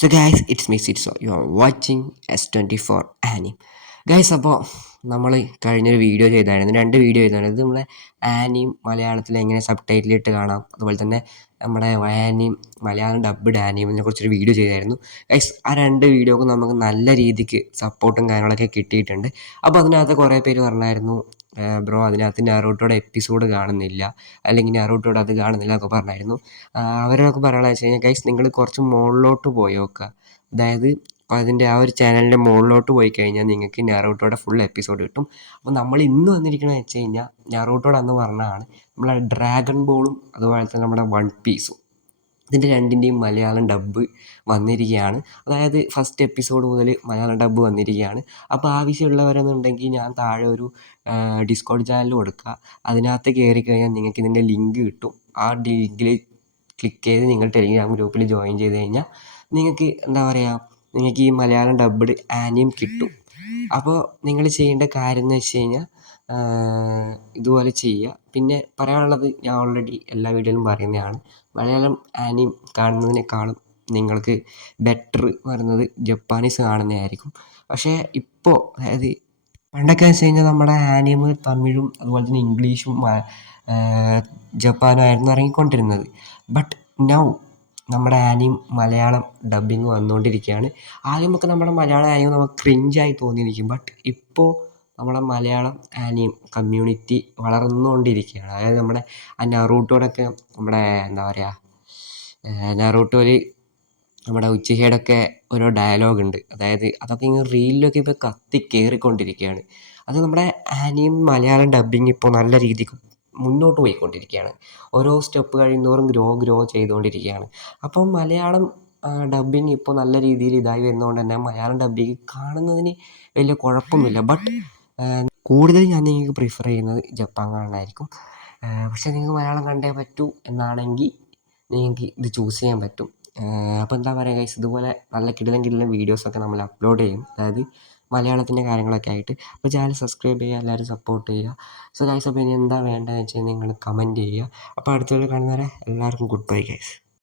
So guys it's me സിറ്റ്സോ you are watching S24 ആനി. Guys, അപ്പോൾ നമ്മൾ കഴിഞ്ഞൊരു വീഡിയോ ചെയ്തായിരുന്നു, 2 വീഡിയോ ചെയ്തായിരുന്നു. ഇത് നമ്മളെ ആനിയും മലയാളത്തിൽ എങ്ങനെ സബ് ടൈറ്റിലിട്ട് കാണാം, അതുപോലെ തന്നെ നമ്മുടെ ആനിയും മലയാളം ഡബ്ഡ് ആനിയും കുറിച്ചൊരു വീഡിയോ ചെയ്തായിരുന്നു. ഗൈസ്, ആ 2 വീഡിയോക്കും നമുക്ക് നല്ല രീതിക്ക് സപ്പോർട്ടും കാര്യങ്ങളൊക്കെ കിട്ടിയിട്ടുണ്ട്. അപ്പോൾ അതിനകത്ത് കുറേ പേര് പറഞ്ഞായിരുന്നു, ബ്രോ അതിനകത്ത് നാറൂട്ടോയുടെ എപ്പിസോഡ് കാണുന്നില്ല, അല്ലെങ്കിൽ നാറൂട്ടോയുടെ അത് കാണുന്നില്ല എന്നൊക്കെ പറഞ്ഞായിരുന്നു. അവരൊക്കെ പറയാനുള്ളത് വെച്ച് കഴിഞ്ഞാൽ, ഗൈസ് നിങ്ങൾ കുറച്ച് മുകളിലോട്ട് പോയി നോക്കുക. അതായത് അതിൻ്റെ ആ ഒരു ചാനലിൻ്റെ മുകളിലോട്ട് പോയി കഴിഞ്ഞാൽ നിങ്ങൾക്ക് നാറൂട്ടോയുടെ ഫുൾ എപ്പിസോഡ് കിട്ടും. അപ്പോൾ നമ്മൾ ഇന്ന് വന്നിരിക്കണമെന്ന് വെച്ച് കഴിഞ്ഞാൽ നാറൂട്ടോയുടെ അന്ന് പറഞ്ഞതാണ് നമ്മളെ ഡ്രാഗൺ ബോളും അതുപോലെ തന്നെ നമ്മുടെ വൺ പീസും, ഇതിൻ്റെ രണ്ടിൻ്റെയും മലയാളം ഡബ്ബ് വന്നിരിക്കുകയാണ്. അതായത് ഫസ്റ്റ് എപ്പിസോഡ് മുതൽ മലയാളം ഡബ്ബ് വന്നിരിക്കുകയാണ്. അപ്പോൾ ആവശ്യമുള്ളവരെന്നുണ്ടെങ്കിൽ ഞാൻ താഴെ ഒരു ഡിസ്കോഡ് ചാനൽ കൊടുക്കുക. അതിനകത്ത് കയറി കഴിഞ്ഞാൽ നിങ്ങൾക്ക് ഇതിൻ്റെ ലിങ്ക് കിട്ടും. ആ ലിങ്കിൽ ക്ലിക്ക് ചെയ്ത് നിങ്ങൾ ടെലിഗ്രാം ഗ്രൂപ്പിൽ ജോയിൻ ചെയ്ത് കഴിഞ്ഞാൽ നിങ്ങൾക്ക് എന്താ പറയുക, നിങ്ങൾക്ക് ഈ മലയാളം ഡബ്ഡ് ആനിയും കിട്ടും. അപ്പോൾ നിങ്ങൾ ചെയ്യേണ്ട കാര്യം എന്ന് വെച്ച് കഴിഞ്ഞാൽ ഇതുപോലെ ചെയ്യുക. പിന്നെ പറയാനുള്ളത്, ഞാൻ ഓൾറെഡി എല്ലാ വീഡിയോയിലും പറയുന്നതാണ്, മലയാളം ആനിയും കാണുന്നതിനേക്കാളും നിങ്ങൾക്ക് ബെറ്റർ വരുന്നത് ജപ്പാനീസ് കാണുന്നതായിരിക്കും. പക്ഷേ ഇപ്പോൾ അതായത് പണ്ടൊക്കെ വെച്ച് കഴിഞ്ഞാൽ നമ്മുടെ ആനിയം തമിഴും അതുപോലെ തന്നെ ഇംഗ്ലീഷും ജപ്പാനുമായിരുന്നു ഇറങ്ങിക്കൊണ്ടിരുന്നത്. ബട്ട് നൗ നമ്മുടെ ആനിയും മലയാളം ഡബ്ബിങ് വന്നുകൊണ്ടിരിക്കുകയാണ്. ആദ്യമൊക്കെ നമ്മുടെ മലയാളം ആനിയും നമുക്ക് ക്രിഞ്ചായി തോന്നിയിരിക്കും. ബട്ട് ഇപ്പോൾ നമ്മുടെ മലയാളം ആനിയും കമ്മ്യൂണിറ്റി വളർന്നുകൊണ്ടിരിക്കുകയാണ്. അതായത് നമ്മുടെ ആ നറൂട്ടോടൊക്കെ നമ്മുടെ എന്താ പറയുക, നറൂട്ടോയിൽ നമ്മുടെ ഉച്ചിഹയുടെയൊക്കെ ഓരോ ഡയലോഗുണ്ട്. അതായത് അതൊക്കെ ഇങ്ങനെ റീലിലൊക്കെ ഇപ്പോൾ കത്തി കയറിക്കൊണ്ടിരിക്കുകയാണ്. അത് നമ്മുടെ ആനിയും മലയാളം ഡബ്ബിങ് ഇപ്പോൾ നല്ല രീതിക്ക് മുന്നോട്ട് പോയിക്കൊണ്ടിരിക്കുകയാണ്. ഓരോ സ്റ്റെപ്പ് കഴിയുന്തോറും ഗ്രോ ചെയ്തുകൊണ്ടിരിക്കുകയാണ്. അപ്പം മലയാളം ഡബ്ബിങ് ഇപ്പോൾ നല്ല രീതിയിൽ ഇതായി വരുന്നതുകൊണ്ട് തന്നെ മലയാളം ഡബ്ബിങ് കാണുന്നതിന് വലിയ കുഴപ്പമൊന്നുമില്ല. ബട്ട് കൂടുതൽ ഞാൻ നിങ്ങൾക്ക് പ്രിഫർ ചെയ്യുന്നത് ജപ്പാൻ കാണാനായിരിക്കും. പക്ഷേ നിങ്ങൾക്ക് മലയാളം കണ്ടേ പറ്റൂ എന്നാണെങ്കിൽ നിങ്ങൾക്ക് ഇത് ചൂസ് ചെയ്യാൻ പറ്റും. അപ്പോൾ എന്താ പറയുക ഗൈസ്, ഇതുപോലെ നല്ല കിടിലൻ വീഡിയോസൊക്കെ നമ്മൾ അപ്ലോഡ് ചെയ്യും, അതായത് മലയാളത്തിൻ്റെ കാര്യങ്ങളൊക്കെ ആയിട്ട്. അപ്പോൾ ചാനൽ സബ്സ്ക്രൈബ് ചെയ്യുക, എല്ലാവരും സപ്പോർട്ട് ചെയ്യുക. സോ ഗൈസ്, അപ്പോൾ ഇനി എന്താ വേണ്ടതെന്ന് വെച്ചാൽ നിങ്ങൾ കമൻറ്റ് ചെയ്യുക. അപ്പോൾ അടുത്ത വീഡിയോ കാണുന്നവരെ എല്ലാവർക്കും ഗുഡ് ബൈ ഗൈസ്.